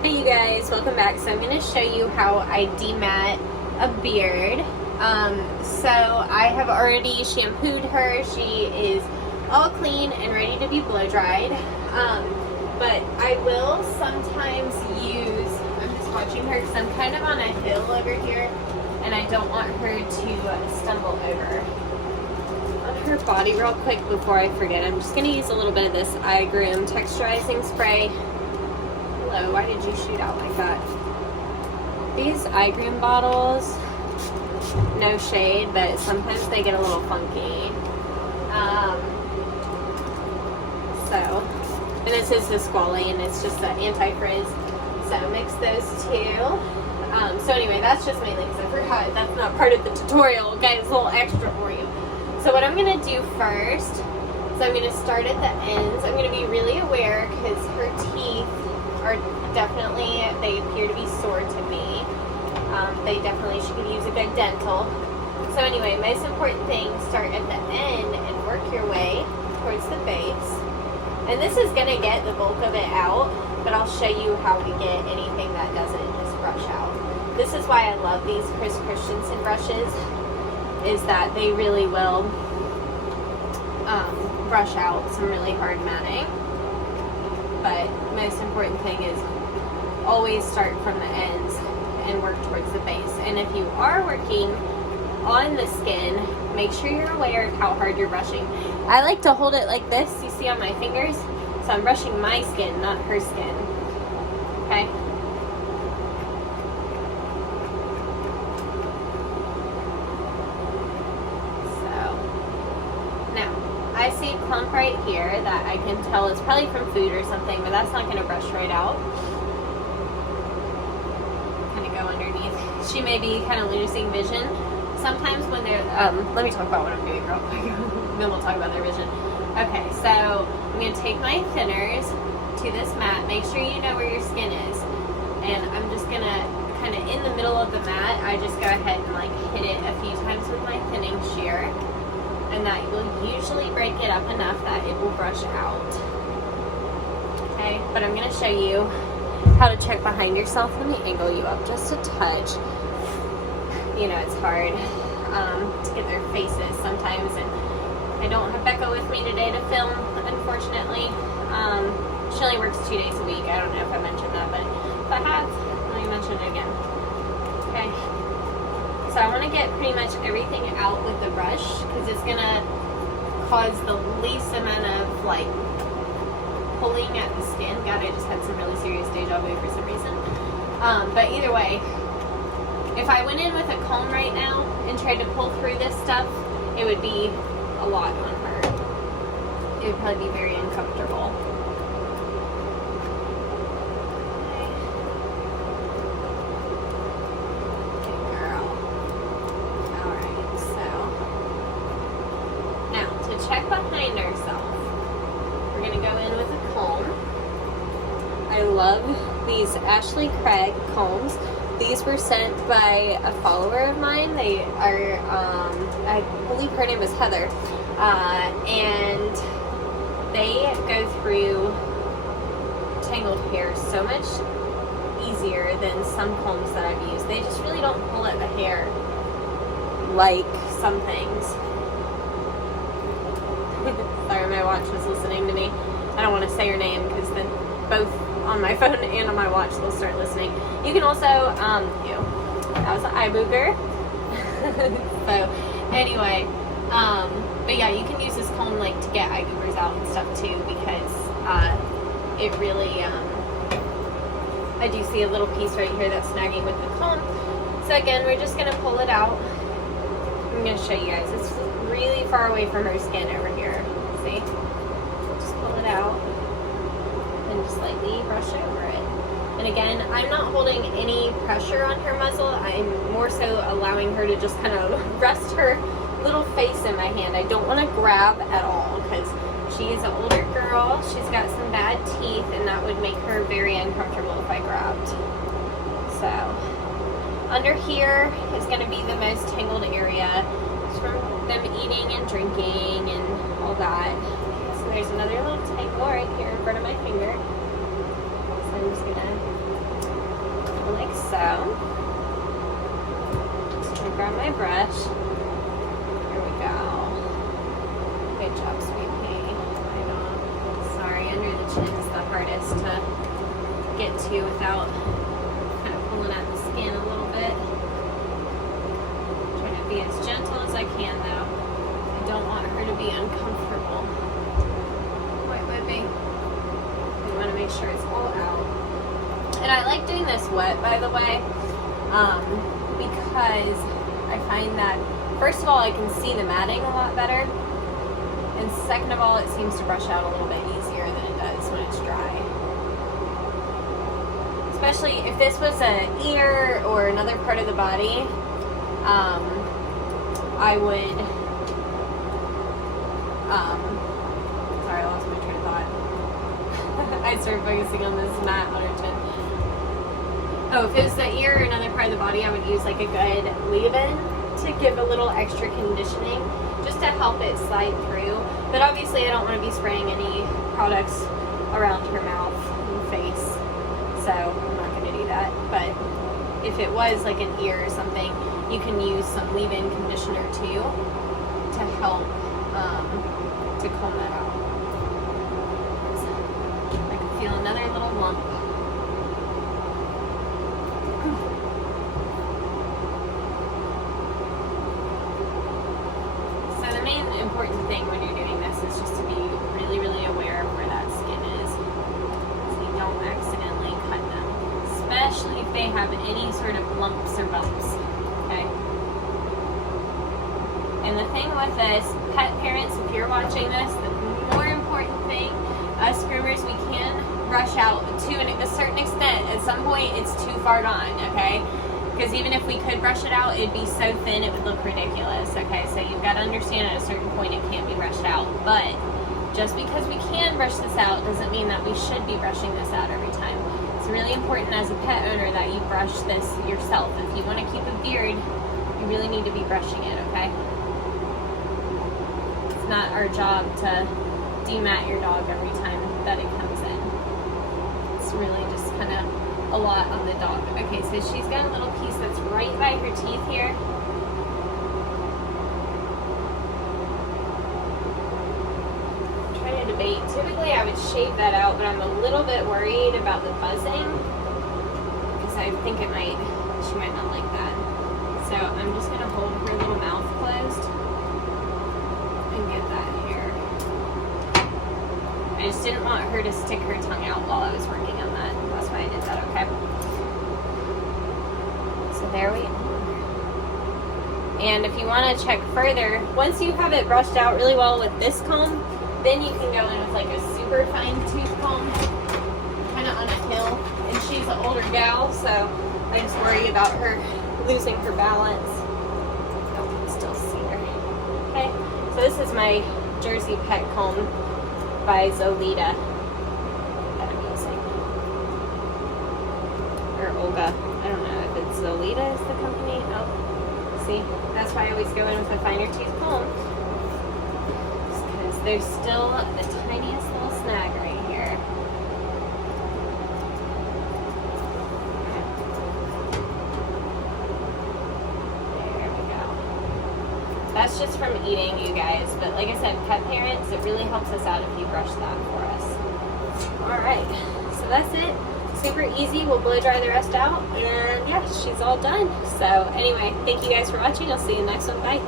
Hey you guys, welcome back. So I'm going to show you how I demat a beard. So I have already shampooed her. She is all clean and ready to be blow dried. But I will sometimes use, I'm just watching her because I'm kind of on a hill over here and I don't want her to stumble over. On her body real quick before I forget, I'm just going to use a little bit of this igroom texturizing spray. Hello, why did you shoot out like that? These igroom bottles, no shade, but sometimes they get a little funky. And this is the squalane, it's just the anti-frizz. So mix those two. So anyway, that's just mainly because I forgot that's not part of the tutorial. Guys, a little extra for you. So what I'm going to do first is I'm going to start at the ends. I'm going to be really aware because her teeth are definitely, they appear to be sore to me. She could use a good dental. So anyway, most important thing, start at the end and work your way towards the base. And this is going to get the bulk of it out, but I'll show you how we get anything that doesn't just brush out. This is why I love these Chris Christensen brushes, is that they really will brush out some really hard matting. But most important thing is always start from the ends and work towards the base. And if you are working on the skin, make sure you're aware of how hard you're brushing. I like to hold it like this, you see on my fingers, so I'm brushing my skin, not her skin. Okay? So, now, I see a clump right here that I can tell is probably from food or something, but that's not going to brush right out. Kind of go underneath. She may be kind of losing vision. Sometimes when they're, let me talk about what I'm doing real quick, then we'll talk about their vision. Okay, so I'm going to take my thinners to this mat. Make sure you know where your skin is. And I'm just going to, kind of in the middle of the mat, I just go ahead and like hit it a few times with my thinning shear. And that will usually break it up enough that it will brush out. Okay, but I'm going to show you how to check behind yourself. Let me angle you up just a touch. You know, it's hard to get their faces sometimes, and I don't have Becca with me today to film, unfortunately. She only works 2 days a week. I don't know if I mentioned that, but if I have, let me mention it again. Okay. So I want to get pretty much everything out with the brush because it's going to cause the least amount of like pulling at the skin. God, I just had some really serious deja vu for some reason. But either way, if I went in with a comb right now and tried to pull through this stuff, it would be a lot on her. It would probably be very uncomfortable. Check behind ourselves. We're going to go in with a comb. I love these Ashley Craig combs. These were sent by a follower of mine. They are, I believe her name is Heather. And they go through tangled hair so much easier than some combs that I've used. They just really don't pull at the hair like some things. Sorry, my watch was listening to me. I don't want to say her name because then both on my phone and on my watch they'll start listening. You can also, that was an eye booger. So, anyway, but yeah, you can use this comb like to get eye boogers out and stuff too because it really, I do see a little piece right here that's snagging with the comb. So again, we're just going to pull it out. I'm going to show you guys. It's really far away from her skin over here. See? Just pull it out and just lightly brush over it. And again, I'm not holding any pressure on her muzzle. I'm more so allowing her to just kind of rest her little face in my hand. I don't want to grab at all because she is an older girl. She's got some bad teeth and that would make her very uncomfortable if I grabbed. So, under here is going to be the most tangled area. From them eating and drinking and all that. So there's another little tangle right here in front of my finger. So I'm just gonna just gonna grab my brush. Here we go. Good job, sweet pea. I know. Sorry, under the chin is the hardest to get to without kind of pulling at the skin a little bit. Trying to be as gentle as I can though. I don't want her to be uncomfortable. Wait, baby. We want to make sure it's all out. And I like doing this wet, by the way, because I find that, first of all, I can see the matting a lot better, and second of all, it seems to brush out a little bit easier than it does when it's dry. Especially if this was an ear or another part of the body, I would, sorry, I lost my train of thought. I started focusing on this mat on her chin. Oh, if it was the ear or another part of the body, I would use like a good leave-in to give a little extra conditioning, just to help it slide through. But obviously I don't want to be spraying any products around her mouth and face, so I'm not going to do that. But if it was like an ear or something, you can use some leave-in conditioner too to help to comb that out. I can feel another little lump. Important thing when you're doing this is just to be really, really aware of where that skin is, so you don't accidentally cut them, especially if they have any sort of lumps or bumps. Okay. And the thing with this, pet parents, if you're watching this, the more important thing, us groomers, we can brush out to a certain extent. At some point, it's too far gone. Okay. Because even if we could brush it out, it'd be so thin it would look ridiculous, okay? So you've got to understand at a certain point it can't be brushed out. But just because we can brush this out doesn't mean that we should be brushing this out every time. It's really important as a pet owner that you brush this yourself. If you want to keep a beard, you really need to be brushing it, okay? It's not our job to demat your dog every time that it comes in. It's really just kind of a lot on the dog. Okay, so she's got a little piece that's right by her teeth here. I'm trying to debate. Typically I would shave that out, but I'm a little bit worried about the buzzing because I think she might not like that. So I'm just going to hold her little mouth closed and get that hair. I just didn't want her to stick her tongue out while I was working on that. That's why I did that, okay? So there we are. And if you want to check further, once you have it brushed out really well with this comb, then you can go in with like a super fine tooth comb, kind of on a hill. And she's an older gal, so I just worry about her losing her balance. Oh, you can still see her. Okay, so this is my Jersey Pet comb by Zolita that I'm using. Or Olga. I don't know if it's Zolita is the company. Oh, see? That's why I always go in with a finer tooth comb. Just because there's still the tiniest little snag right here. There we go. That's just from eating, you guys. But like I said, pet parents, it really helps us out if you brush that for us. Alright, so that's it. Super easy. We'll blow dry the rest out. And yeah, she's all done. So anyway, thank you guys for watching. I'll see you in the next one. Bye.